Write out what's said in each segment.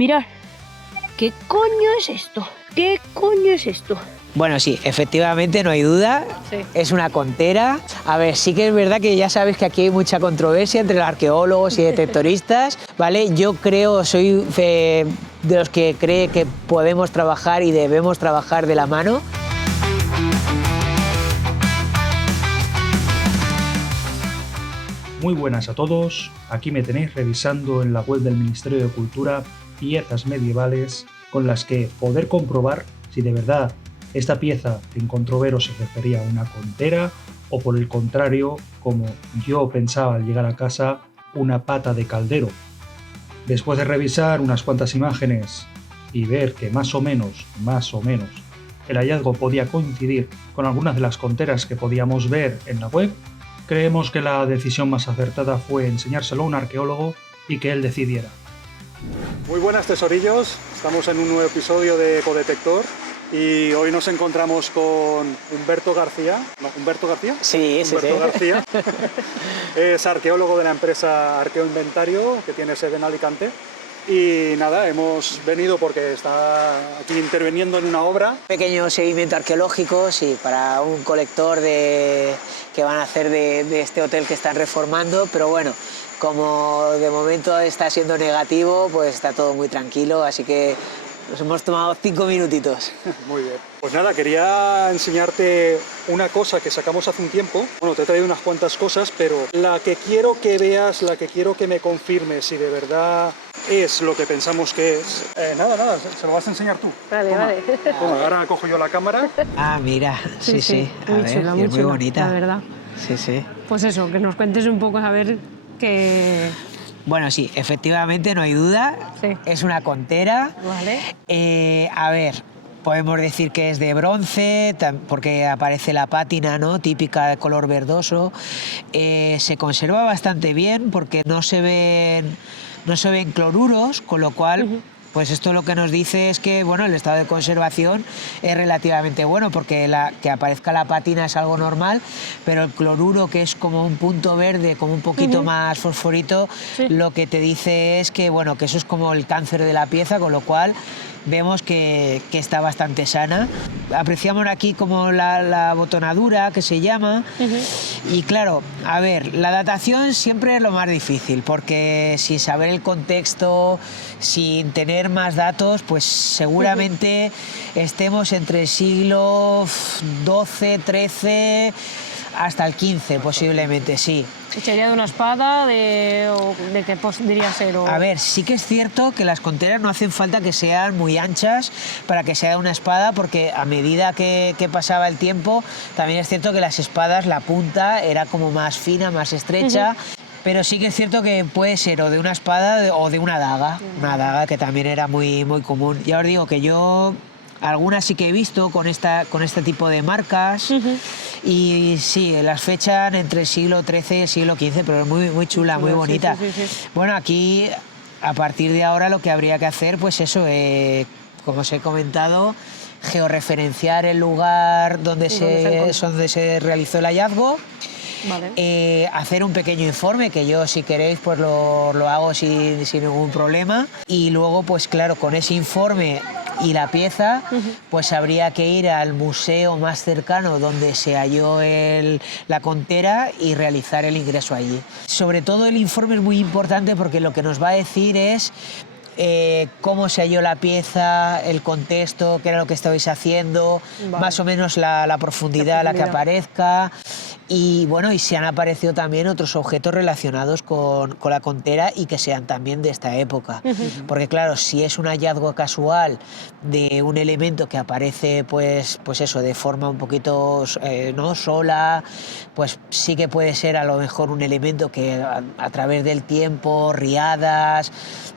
Mirad, ¿qué coño es esto? ¿Qué coño es esto? Bueno, sí, efectivamente, no hay duda, Sí. es una contera. A ver, sí que es verdad que ya sabéis que aquí hay mucha controversia entre los arqueólogos y detectoristas, ¿vale? Yo creo, soy de los que cree que podemos trabajar y debemos trabajar de la mano. Muy buenas a todos, aquí me tenéis revisando en la web del Ministerio de Cultura piezas medievales con las que poder comprobar si de verdad esta pieza que encontró Vero se refería a una contera o por el contrario, como yo pensaba al llegar a casa, una pata de caldero. Después de revisar unas cuantas imágenes y ver que más o menos, el hallazgo podía coincidir con algunas de las conteras que podíamos ver en la web, creemos que la decisión más acertada fue enseñárselo a un arqueólogo y que él decidiera. Muy buenas tesorillos, estamos en un nuevo episodio de Ecodetector y hoy nos encontramos con Humberto García. ¿No, Humberto García? Sí, sí, Humberto sí. García es arqueólogo de la empresa Arqueoinventario, que tiene sede en Alicante. Y nada, hemos venido porque está aquí interviniendo en una obra. Pequeño seguimiento arqueológico, sí, para un colector que van a hacer de este hotel que están reformando, pero bueno, como de momento está siendo negativo, pues está todo muy tranquilo, así que nos hemos tomado 5 minutitos. Muy bien. Pues nada, quería enseñarte una cosa que sacamos hace un tiempo. Bueno, te he traído unas cuantas cosas, pero la que quiero que veas, la que quiero que me confirmes si de verdad es lo que pensamos que es. Nada, se lo vas a enseñar tú. Vale, Toma, vale. Toma, ahora cojo yo la cámara. Ah, mira, sí, a muy ver, chula, y muy es muy chula, bonita. la verdad. Sí. Pues eso, que nos cuentes un poco a ver qué... Bueno, sí, efectivamente, no hay duda, Sí. es una contera. Vale. A ver, podemos decir que es de bronce, porque aparece la pátina, ¿no?, típica de color verdoso. Se conserva bastante bien porque no se ven cloruros, con lo cual... Pues esto lo que nos dice es que, bueno, el estado de conservación es relativamente bueno, porque que aparezca la pátina es algo normal, pero el cloruro, que es como un punto verde, como un poquito más fosforito, lo que te dice es que, bueno, que eso es como el cáncer de la pieza, con lo cual vemos que está bastante sana. Apreciamos aquí como la botonadura, que se llama, y claro, a ver, la datación siempre es lo más difícil, porque sin saber el contexto, sin tener más datos, pues seguramente estemos entre el siglo XII, XIII, hasta el XV posiblemente, sí. ¿Sería de una espada? ¿De qué diría ser? A ver, sí que es cierto que las conteras no hacen falta que sean muy anchas para que sea una espada, porque a medida que pasaba el tiempo, también es cierto que las espadas, la punta era como más fina, más estrecha. Pero sí que es cierto que puede ser o de una espada o de una daga que también era muy, muy común. Ya os digo que yo algunas sí que he visto con este tipo de marcas, y sí, las fechan entre el siglo XIII y el siglo XV, pero es muy, muy chula, muy bonita. Sí. Bueno, aquí a partir de ahora lo que habría que hacer, pues eso, como os he comentado, georreferenciar el lugar donde se realizó el hallazgo. Vale. Hacer un pequeño informe, que yo, si queréis, pues lo hago sin ningún problema, y luego, pues claro, con ese informe y la pieza, pues habría que ir al museo más cercano donde se halló la contera y realizar el ingreso allí. Sobre todo el informe es muy importante porque lo que nos va a decir es cómo se halló la pieza, el contexto, qué era lo que estabais haciendo, más o menos la profundidad a la que aparezca. Y bueno, y si han aparecido también otros objetos relacionados con la contera y que sean también de esta época. Porque claro, si es un hallazgo casual de un elemento que aparece pues eso, de forma un poquito no sola, pues sí que puede ser a lo mejor un elemento que a través del tiempo, riadas,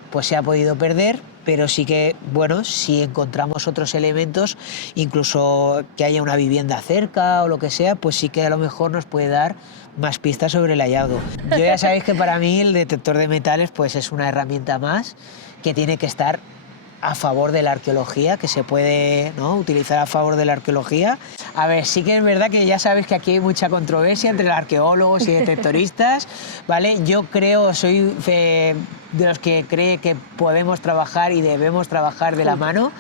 pues se ha podido perder. Pero sí que, bueno, si encontramos otros elementos, incluso que haya una vivienda cerca o lo que sea, pues sí que a lo mejor nos puede dar más pistas sobre el hallazgo. Yo ya sabéis que para mí el detector de metales pues es una herramienta más que tiene que estar a favor de la arqueología, que se puede, ¿no?, utilizar a favor de la arqueología. A ver, sí que es verdad que ya sabes que aquí hay mucha controversia entre los arqueólogos y detectoristas, ¿vale? Yo creo, soy de los que cree que podemos trabajar y debemos trabajar de la mano.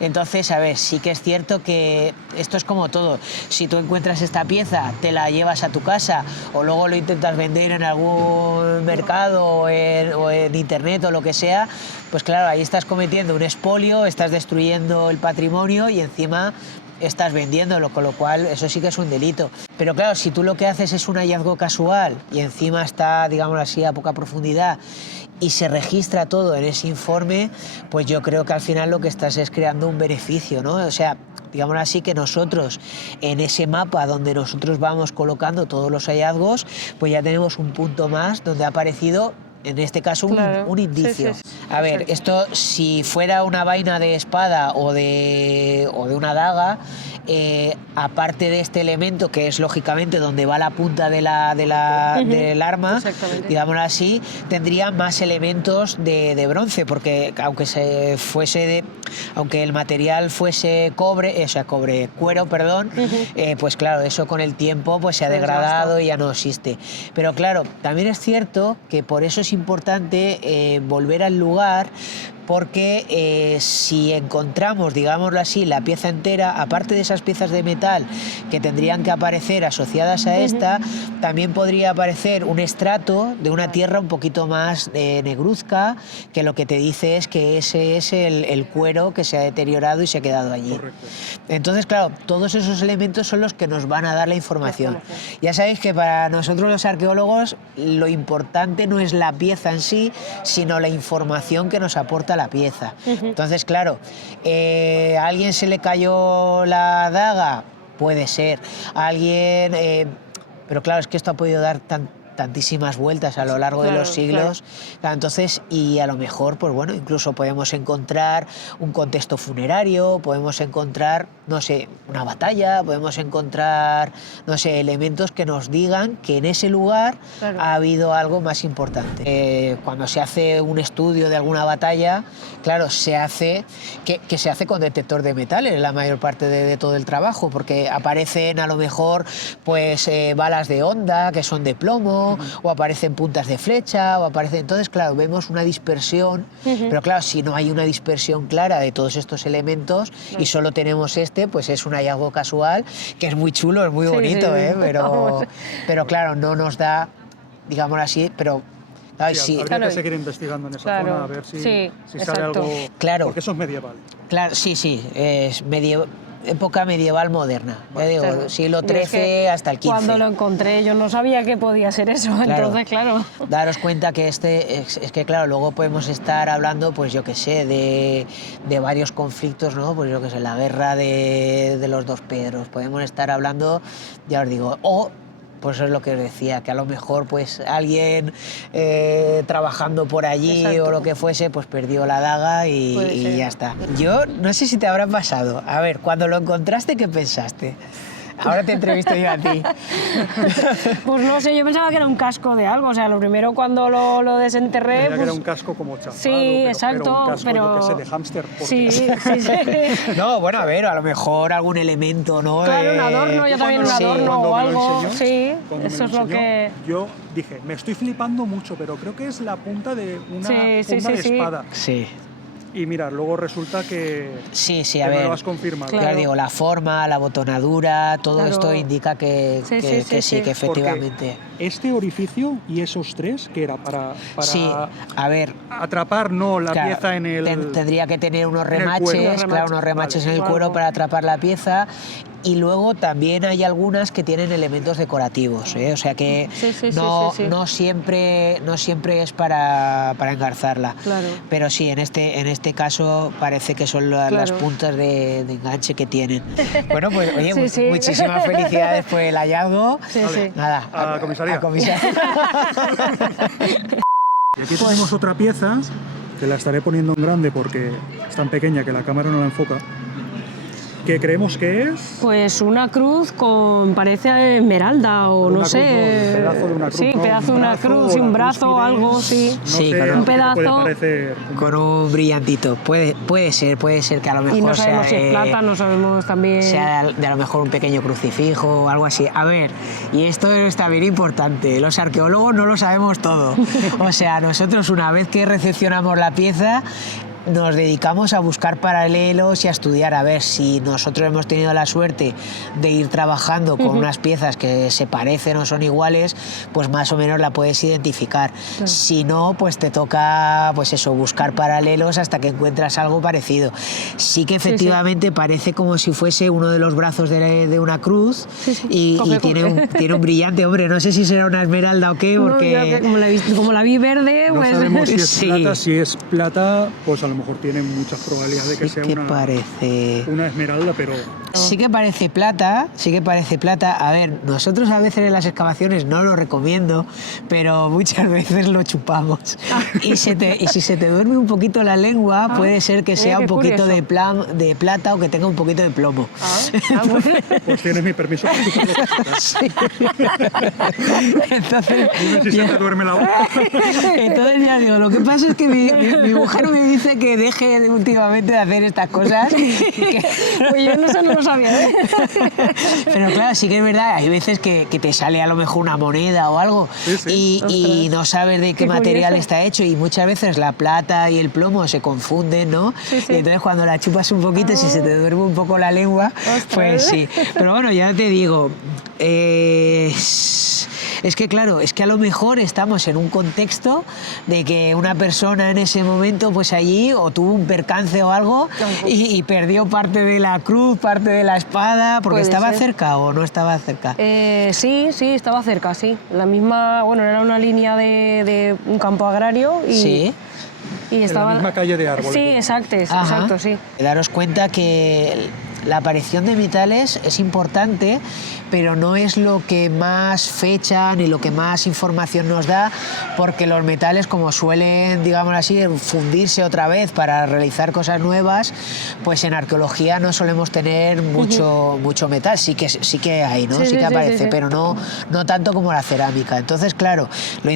Entonces, a ver, sí que es cierto que esto es como todo. Si tú encuentras esta pieza, te la llevas a tu casa o luego lo intentas vender en algún mercado o en internet o lo que sea, pues claro, ahí estás cometiendo un expolio, estás destruyendo el patrimonio y encima estás vendiéndolo, con lo cual eso sí que es un delito. Pero claro, si tú lo que haces es un hallazgo casual y encima está, digamos así, a poca profundidad y se registra todo en ese informe, pues yo creo que al final lo que estás es creando un beneficio, ¿no? O sea, digamos así, que nosotros en ese mapa donde nosotros vamos colocando todos los hallazgos, pues ya tenemos un punto más donde ha aparecido, en este caso, un indicio. Sí, sí, sí. A ver, esto si fuera una vaina de espada o de una daga, aparte de este elemento que es lógicamente donde va la punta del arma, digámoslo así, tendría más elementos de bronce, porque aunque el material fuese cuero, perdón, pues claro, eso con el tiempo pues se ha degradado y ya no existe. Pero claro, también es cierto que por eso es importante volver al lugar, porque si encontramos, digámoslo así, la pieza entera, aparte de esas piezas de metal que tendrían que aparecer asociadas a esta, también podría aparecer un estrato de una tierra un poquito más negruzca, que lo que te dice es que ese es el cuero que se ha deteriorado y se ha quedado allí. Correcto. Entonces, claro, todos esos elementos son los que nos van a dar la información. Ya sabéis que para nosotros los arqueólogos lo importante no es la pieza en sí, sino la información que nos aporta la pieza. Entonces, claro, ¿a alguien se le cayó la daga? Puede ser. Pero claro, es que esto ha podido dar tantísimas vueltas a lo largo de los siglos. Claro, entonces, y a lo mejor, pues bueno, incluso podemos encontrar un contexto funerario, podemos encontrar, no sé, una batalla, podemos encontrar, no sé, elementos que nos digan que en ese lugar ha habido algo más importante. Cuando se hace un estudio de alguna batalla, claro, se hace con detector de metales la mayor parte de todo el trabajo, porque aparecen a lo mejor pues balas de honda que son de plomo, o aparecen puntas de flecha, entonces claro, vemos una dispersión, pero claro, si no hay una dispersión clara de todos estos elementos y solo tenemos pues es un hallazgo casual, que es muy chulo, es muy bonito, pero claro, no nos da, digámoslo así, pero habría que seguir investigando en esa zona a ver si sale algo, porque eso es medieval. Claro, sí, es época medieval moderna, siglo XIII hasta el XV. Cuando lo encontré yo no sabía que podía ser eso, entonces claro. Daros cuenta que es que claro, luego podemos estar hablando, pues yo qué sé, de varios conflictos, ¿no? Pues yo qué sé, la guerra de los dos Pedros, podemos estar hablando, ya os digo, pues es lo que os decía, que a lo mejor pues alguien trabajando por allí o lo que fuese, pues perdió la daga y ya está. Yo no sé si te habrá pasado. A ver, cuando lo encontraste, ¿qué pensaste? Ahora te entrevisto yo a ti. Pues no sé, yo pensaba que era un casco de algo. O sea, lo primero cuando lo desenterré... Creía que era un casco como chafado, sí, exacto, pero un casco, yo qué sé, de hámster. Sí. No, bueno, a ver, a lo mejor algún elemento, ¿no? Claro, un adorno, yo también un adorno o algo. Sí, eso es lo que... Yo dije, me estoy flipando mucho, pero creo que es la punta de una de espada. Sí. Y mira, luego resulta que, a ver, me lo has confirmado. Claro, digo, la forma, la botonadura, todo esto indica que que efectivamente. Porque este orificio y esos tres, que era para a ver, atrapar la pieza en el... Tendría que tener unos remaches, unos remaches en el cuero para atrapar la pieza. Y luego también hay algunas que tienen elementos decorativos, o sea que no siempre es para engarzarla. Claro. Pero sí, en este caso parece que son las puntas de enganche que tienen. Bueno, pues oye, muchísimas felicidades por el hallazgo. Nada, a comisaría. A comisaría. Y aquí tenemos otra pieza, que la estaré poniendo en grande porque es tan pequeña que la cámara no la enfoca. ¿Qué creemos que es? Pues una cruz con, parece esmeralda o Una no cruz, sé. un pedazo de una cruz, Sí, ¿no? pedazo de Un una brazo, cruz y o un la brazo o cúspide. algo, sí. No Sí, sé, con algo un que te puede pedazo. parecer. Con un brillantito. Puede ser que a lo mejor Y no sabemos sea si es plata, no sabemos también. sea de a lo mejor un pequeño crucifijo o algo así. A ver, y esto está bien importante, los arqueólogos no lo sabemos todo. O sea, nosotros una vez que recepcionamos la pieza, nos dedicamos a buscar paralelos y a estudiar a ver si nosotros hemos tenido la suerte de ir trabajando con unas piezas que se parecen o son iguales, pues más o menos la puedes identificar. Si no, pues te toca pues eso, buscar paralelos hasta que encuentras algo parecido. Sí que efectivamente parece como si fuese uno de los brazos de una cruz y Coge. tiene un brillante, hombre, no sé si será una esmeralda o qué, No, porque... ya que como la vi verde, No pues. sabemos si es Sí. plata. Si es plata, pues a lo mejor tiene muchas probabilidades de que Sí sea que parece... una esmeralda, pero Sí que parece plata, sí que parece plata. A ver, nosotros a veces en las excavaciones no lo recomiendo, pero muchas veces lo chupamos. Y si se te duerme un poquito la lengua, puede ser que sea qué un poquito curioso. de plata o que tenga un poquito de plomo. Bueno. pues tienes mi permiso para chuparlo. Sí. Entonces, Dime si se te duerme la boca. entonces ya digo, lo que pasa es que mi mujer me dice que deje últimamente de hacer estas cosas. Pues yo eso no lo sabía, ¿eh? Pero claro, sí que es verdad, hay veces que te sale a lo mejor una moneda o algo y no sabes de qué material curioso. está hecho y muchas veces la plata y el plomo se confunden, ¿no? Sí. Y entonces cuando la chupas un poquito, si se te duerme un poco la lengua, pues sí. Pero bueno, ya te digo, es que claro, es que a lo mejor estamos en un contexto de que una persona en ese momento pues allí o tuvo un percance o algo y perdió parte de la cruz, parte de la espada, porque Puede estaba ser. cerca o no estaba cerca. Sí, estaba cerca, sí. La misma, bueno, era una línea de un campo agrario y, Sí. y estaba... misma calle de árboles. Sí, exacto, Ajá. exacto, sí. Daros cuenta que la aparición de metales es importante, pero no es lo que más fecha ni lo que más información nos da, porque los metales, como suelen, digamos así, fundirse otra vez para realizar cosas nuevas, pues en arqueología no solemos tener mucho metal. Sí que hay, ¿no? Sí que aparece, pero no tanto como la cerámica. Entonces, claro, lo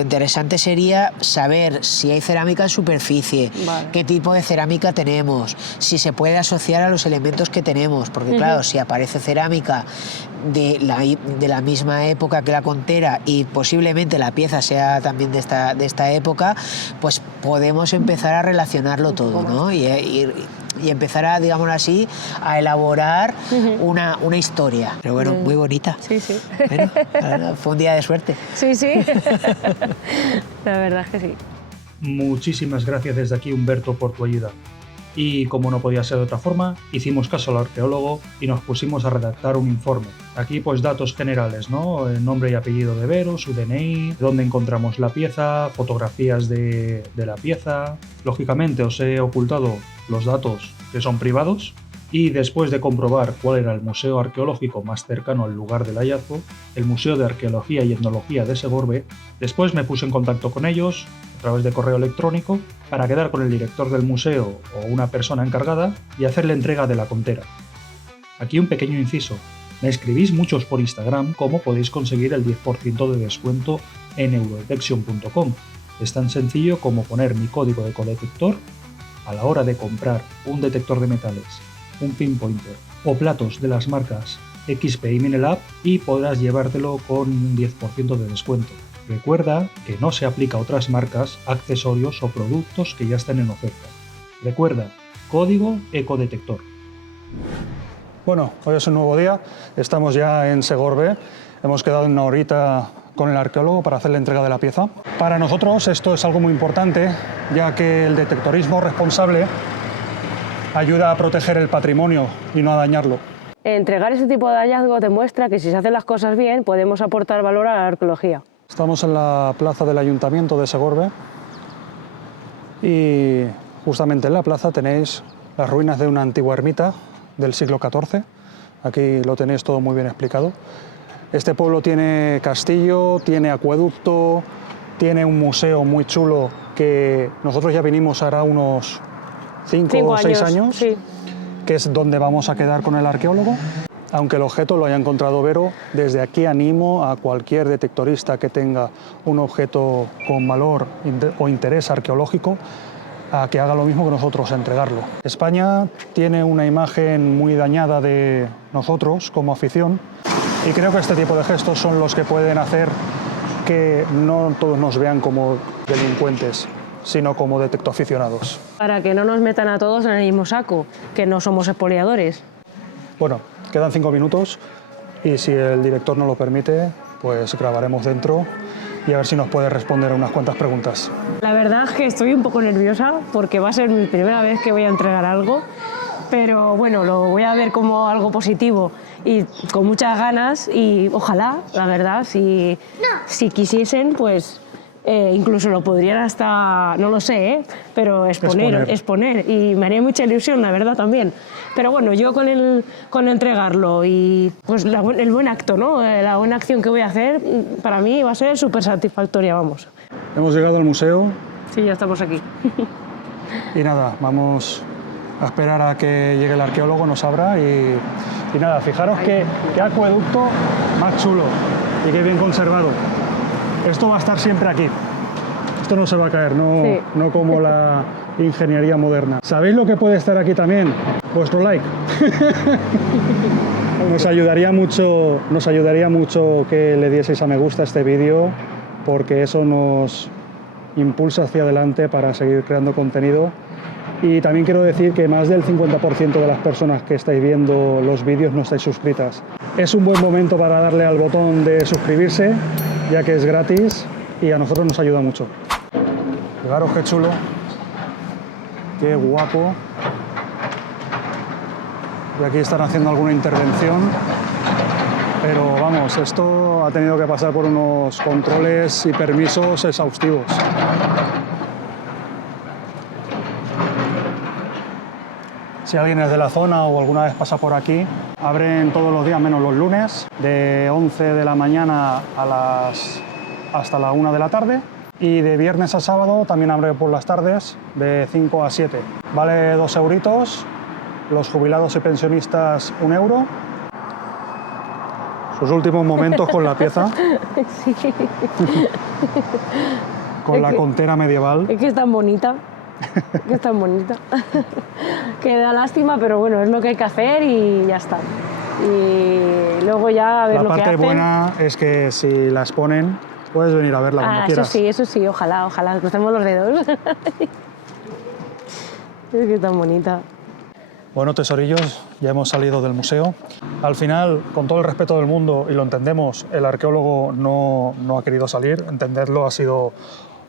interesante sería saber si hay cerámica en superficie, qué tipo de cerámica tenemos, si se puede asociar a los elementos que tenemos, porque claro, si aparece cerámica de la misma época que la contera y posiblemente la pieza sea también de esta época, pues podemos empezar a relacionarlo todo, ¿no? Y empezar a, digamos así, a elaborar una historia. Pero bueno, muy bonita. Sí. Bueno, fue un día de suerte. Sí. La verdad es que sí. Muchísimas gracias desde aquí, Humberto, por tu ayuda. Y como no podía ser de otra forma, hicimos caso al arqueólogo y nos pusimos a redactar un informe. Aquí pues datos generales, ¿no? El nombre y apellido de Vero, su DNI, dónde encontramos la pieza, fotografías de la pieza. Lógicamente os he ocultado los datos que son privados y después de comprobar cuál era el museo arqueológico más cercano al lugar del hallazgo, el Museo de Arqueología y Etnología de Segorbe, después me puse en contacto con ellos a través de correo electrónico para quedar con el director del museo o una persona encargada y hacerle entrega de la contera. Aquí un pequeño inciso. Me escribís muchos por Instagram cómo podéis conseguir el 10% de descuento en eurodetection.com. Es tan sencillo como poner mi código de ecodetector a la hora de comprar un detector de metales, un pinpointer o platos de las marcas XP y Minelab y podrás llevártelo con un 10% de descuento. Recuerda que no se aplica a otras marcas, accesorios o productos que ya estén en oferta. Recuerda, código ecodetector. Bueno, hoy es un nuevo día, estamos ya en Segorbe, hemos quedado una horita con el arqueólogo para hacer la entrega de la pieza. Para nosotros esto es algo muy importante, ya que el detectorismo responsable ayuda a proteger el patrimonio y no a dañarlo. Entregar ese tipo de hallazgos demuestra que si se hacen las cosas bien podemos aportar valor a la arqueología. Estamos en la plaza del Ayuntamiento de Segorbe y justamente en la plaza tenéis las ruinas de una antigua ermita del siglo XIV. Aquí lo tenéis todo muy bien explicado. Este pueblo tiene castillo, tiene acueducto, tiene un museo muy chulo que nosotros ya vinimos hará unos 5 o 6 años, sí. que es donde vamos a quedar con el arqueólogo. Aunque el objeto lo haya encontrado Vero, desde aquí animo a cualquier detectorista que tenga un objeto con valor o interés arqueológico a que haga lo mismo que nosotros, a entregarlo. España tiene una imagen muy dañada de nosotros como afición y creo que este tipo de gestos son los que pueden hacer que no todos nos vean como delincuentes, sino como detectoaficionados. Para que no nos metan a todos en el mismo saco, que no somos expoliadores. Bueno, quedan 5 minutos y si el director nos lo permite, pues grabaremos dentro y a ver si nos puede responder a unas cuantas preguntas. La verdad es que estoy un poco nerviosa porque va a ser mi primera vez que voy a entregar algo, pero bueno, lo voy a ver como algo positivo y con muchas ganas y ojalá, la verdad, si quisiesen, pues incluso lo podrían hasta, no lo sé, pero exponer y me haría mucha ilusión, la verdad, también. Pero bueno, yo con entregarlo y pues el buen acto, ¿no? La buena acción que voy a hacer, para mí va a ser súper satisfactoria, vamos. Hemos llegado al museo. Sí, ya estamos aquí. Y nada, vamos a esperar a que llegue el arqueólogo, nos abra y nada, fijaros qué acueducto más chulo y qué bien conservado. Esto va a estar siempre aquí. Esto no se va a caer, no como la ingeniería moderna. ¿Sabéis lo que puede estar aquí también? Vuestro like. Nos ayudaría mucho que le dieseis a me gusta a este vídeo, porque eso nos impulsa hacia adelante para seguir creando contenido. Y también quiero decir que más del 50% de las personas que estáis viendo los vídeos no estáis suscritas. Es un buen momento para darle al botón de suscribirse, ya que es gratis y a nosotros nos ayuda mucho. Fijaros qué chulo, qué guapo. Y aquí están haciendo alguna intervención, pero vamos, esto ha tenido que pasar por unos controles y permisos exhaustivos. Si alguien es de la zona o alguna vez pasa por aquí, abren todos los días menos los lunes, de 11 de la mañana hasta la 1 de la tarde. Y de viernes a sábado también abre por las tardes, de 5 a 7. Vale 2 euritos, los jubilados y pensionistas 1 euro. Sus últimos momentos con la pieza. Sí. Con la contera medieval. Es que es tan bonita. Que es tan bonita. Que da lástima, pero bueno, es lo que hay que hacer y ya está. Y luego ya a ver lo que hacen. La parte buena es que si las ponen, puedes venir a verla cuando quieras. Eso sí, ojalá, crucemos los dedos. Es que es tan bonita. Bueno, tesorillos, ya hemos salido del museo. Al final, con todo el respeto del mundo, y lo entendemos, el arqueólogo no ha querido salir. Entenderlo ha sido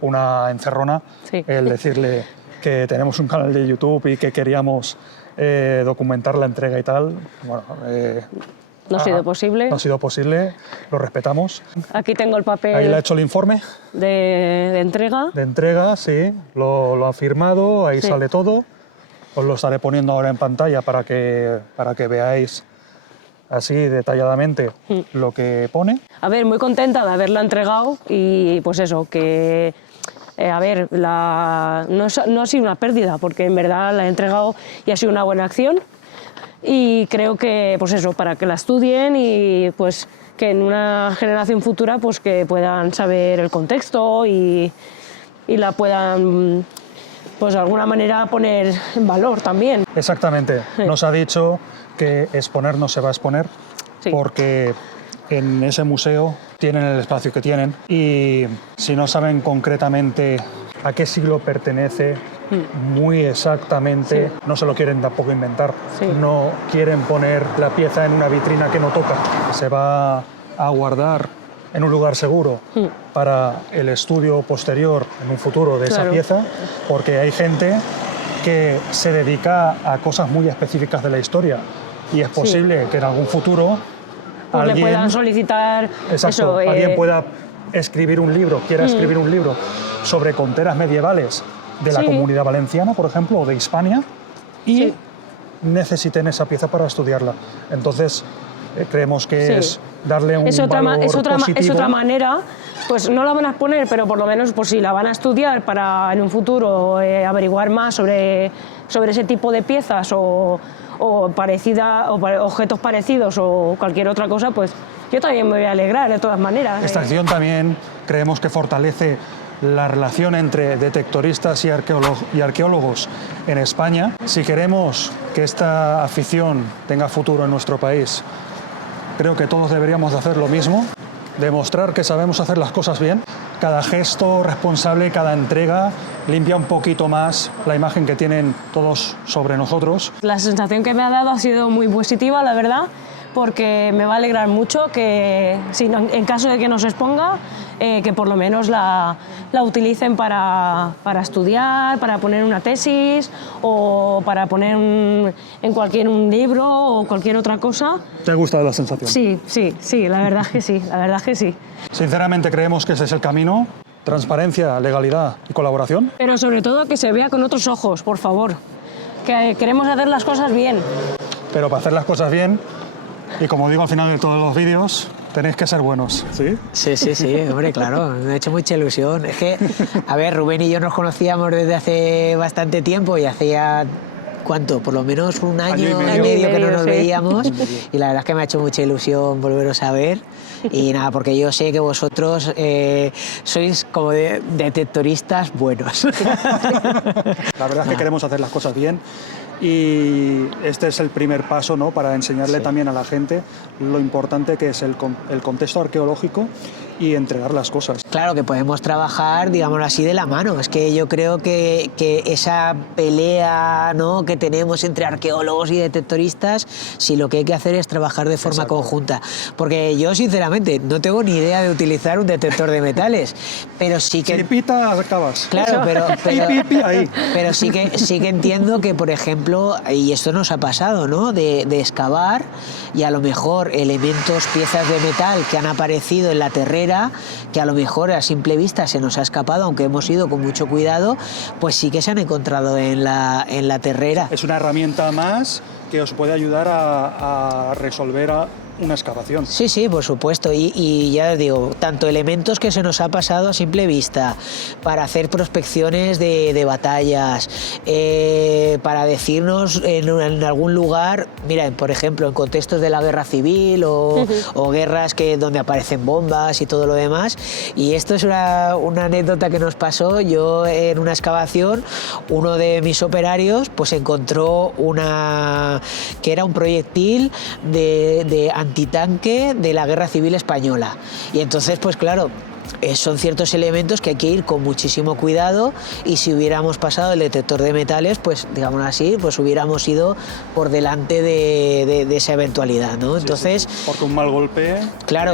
una encerrona, sí. El decirle que tenemos un canal de YouTube y que queríamos documentar la entrega y tal. Bueno, no ha sido posible. No ha sido posible, lo respetamos. Aquí tengo el papel. Ahí le ha hecho el informe. De entrega. De entrega, sí, lo ha firmado, ahí sí. Sale todo. Os lo estaré poniendo ahora en pantalla para que veáis así detalladamente lo que pone. A ver, muy contenta de haberla entregado y pues eso, que a ver, no ha sido una pérdida porque en verdad la he entregado y ha sido una buena acción y creo que pues eso, para que la estudien y pues que en una generación futura pues que puedan saber el contexto y la puedan pues de alguna manera poner en valor también. Exactamente. Sí. Nos ha dicho que exponer no se va a exponer, sí. Porque en ese museo tienen el espacio que tienen y si no saben concretamente a qué siglo pertenece, muy exactamente, sí. No se lo quieren tampoco inventar. Sí. No quieren poner la pieza en una vitrina que no toca. Se va a guardar en un lugar seguro para el estudio posterior en un futuro de esa pieza, porque hay gente que se dedica a cosas muy específicas de la historia y es posible que en algún futuro pues alguien le puedan solicitar eso, alguien pueda escribir un libro, quiera escribir un libro sobre conteras medievales de la Comunidad Valenciana, por ejemplo, o de Hispania, y necesiten esa pieza para estudiarla. Entonces, creemos que es darle un valor positivo. Es otra manera, pues no la van a exponer, pero por lo menos pues, si la van a estudiar para en un futuro averiguar más sobre sobre ese tipo de piezas o objetos parecidos o cualquier otra cosa, pues yo también me voy a alegrar de todas maneras. Esta acción también creemos que fortalece la relación entre detectoristas y arqueólogos en España. Si queremos que esta afición tenga futuro en nuestro país, creo que todos deberíamos de hacer lo mismo, demostrar que sabemos hacer las cosas bien. Cada gesto responsable, cada entrega limpia un poquito más la imagen que tienen todos sobre nosotros. La sensación que me ha dado ha sido muy positiva, la verdad, porque me va a alegrar mucho que, en caso de que no se exponga, que por lo menos la utilicen para estudiar, para poner una tesis o para poner en cualquier un libro o cualquier otra cosa. ¿Te ha gustado la sensación? Sí, la verdad es que sí, la verdad es que sí. Sinceramente creemos que ese es el camino: transparencia, legalidad y colaboración. Pero sobre todo que se vea con otros ojos, por favor, que queremos hacer las cosas bien. Pero para hacer las cosas bien, y como digo al final de todos los vídeos, tenéis que ser buenos, ¿sí? Sí, hombre, claro, me ha hecho mucha ilusión. Es que, a ver, Rubén y yo nos conocíamos desde hace bastante tiempo y hacía, ¿cuánto? Por lo menos un año y medio que no nos veíamos, y la verdad es que me ha hecho mucha ilusión volveros a ver. Y nada, porque yo sé que vosotros sois como detectoristas buenos. La verdad es que queremos hacer las cosas bien. Y este es el primer paso, ¿no?, para enseñarle también a la gente lo importante que es el contexto arqueológico y entregar las cosas. Claro que podemos trabajar, digámoslo así, de la mano. Es que yo creo que esa pelea, ¿no?, que tenemos entre arqueólogos y detectoristas, si lo que hay que hacer es trabajar de forma conjunta. Porque yo, sinceramente, no tengo ni idea de utilizar un detector de metales, pero sí que... Si pita, acabas. Claro, ahí. pero sí que entiendo que, por ejemplo, y esto nos ha pasado, ¿no?, de excavar y a lo mejor elementos, piezas de metal que han aparecido en la terrera, que a lo mejor a simple vista se nos ha escapado, aunque hemos ido con mucho cuidado, pues sí que se han encontrado en la terrera. Es una herramienta más que os puede ayudar a resolver una excavación. Sí, por supuesto. Y ya os digo, tanto elementos que se nos ha pasado a simple vista, para hacer prospecciones de batallas, para decirnos en algún lugar, mira, por ejemplo, en contextos de la guerra civil o guerras donde aparecen bombas y todo lo demás. Y esto es una anécdota que nos pasó. Yo, en una excavación, uno de mis operarios pues encontró que era un proyectil de antitanque de la Guerra Civil Española. Y entonces, pues claro, son ciertos elementos que hay que ir con muchísimo cuidado, y si hubiéramos pasado el detector de metales, pues digámoslo así, pues hubiéramos ido por delante de esa eventualidad, ¿no? Entonces, sí. Porque un mal golpe... Claro,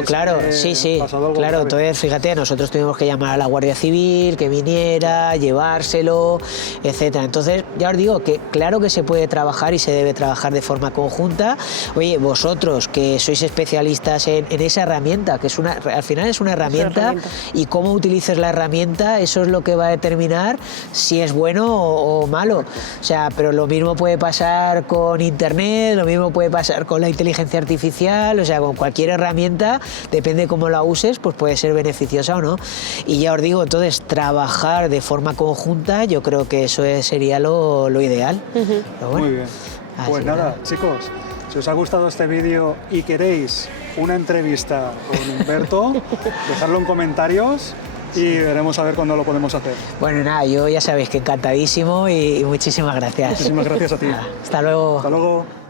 sí. Claro, entonces fíjate, nosotros tuvimos que llamar a la Guardia Civil, que viniera, llevárselo, etcétera. Entonces, ya os digo que claro que se puede trabajar y se debe trabajar de forma conjunta. Oye, vosotros que sois especialistas en esa herramienta, que al final es una herramienta, y cómo utilices la herramienta, eso es lo que va a determinar si es bueno o malo. O sea, pero lo mismo puede pasar con internet, lo mismo puede pasar con la inteligencia artificial, o sea, con cualquier herramienta, depende cómo la uses, pues puede ser beneficiosa o no. Y ya os digo, entonces, trabajar de forma conjunta, yo creo que eso sería lo ideal. Pero bueno, muy bien. Pues nada, chicos, si os ha gustado este vídeo y queréis una entrevista con Humberto, dejadlo en comentarios y veremos a ver cuándo lo podemos hacer. Bueno, nada, yo ya sabéis que encantadísimo y muchísimas gracias. Muchísimas gracias a ti. Nada, hasta luego. Hasta luego.